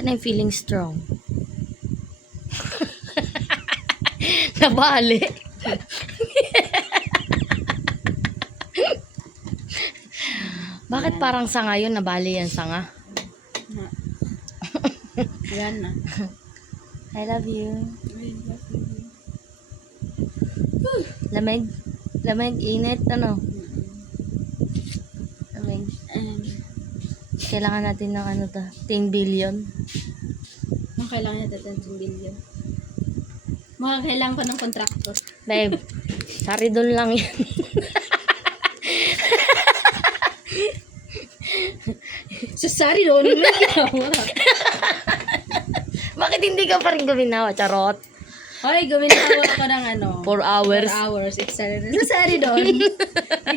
Saan yung feeling strong? Nabali. Bakit parang sanga yun? Nabali yan sanga. Yan na. I love you. Lamig. Lamig, init, ano? Lamig. Kailangan natin ng ano to? 10 billion. Kailangan natin 10 billion. Kailangan pa ng kontrakto. Babe, sorry doon lang yan. Sari doon na ginawa. Bakit hindi ka pa rin guminawa, charot? Hoy, guminawa ko ng 4 hours. 4 hours. Sari doon.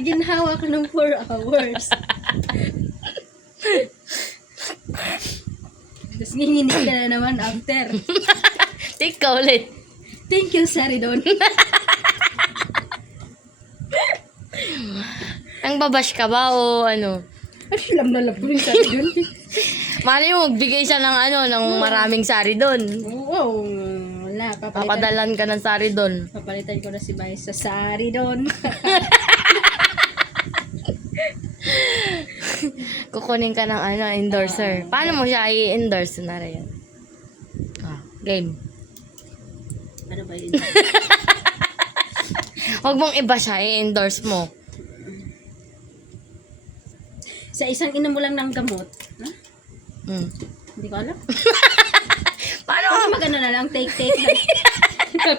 Ginawa ko ng 4 hours. Tapos nginginig ka na naman after. Take ka ulit. Thank you, Sari doon. Ang babash ka ba o ano? Alam na lang po yung Sari doon. Mali mo, magbigay siya ng ano, ng maraming sari doon. Oo, wala. Papadalan ka ng sari doon. Papalitan ko na si Vice sa Sari doon. Kukunin ka ng ano, endorser. Paano mo siya i-endorse na rin? Game. Ano ba yun? Huwag mong iba siya, i-endorse mo. Sa isang inom mo lang ng gamot. Ha? Hindi ko alam. Paano? Ano magano na lang, take na.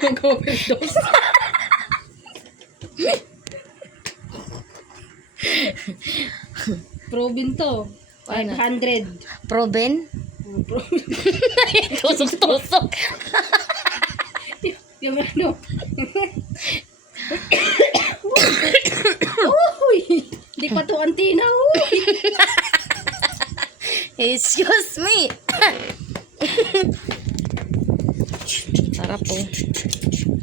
Mag-overdose. Proven to. 500. Proben? Proven. Tusok-tusok. Yung ano. Uy! Hindi pa to antina. Uy! Excuse me. Sarap po.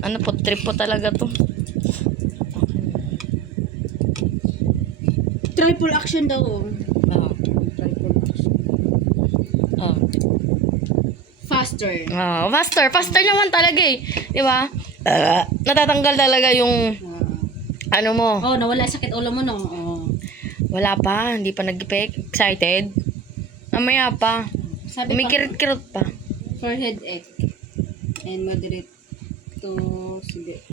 Ano po, trip po talaga to. Triple action daw. Oh. Triple action. Oh. Faster. Oh, faster. Faster naman talaga eh. Di ba? Natatanggal talaga yung ano mo. Oh, nawala sakit ulo mo no. Oh. Wala pa. Hindi pa nag-effect. Excited. Mamaya pa. Sabi pa, Umikirot-kirot pa. for headache and moderate to severe.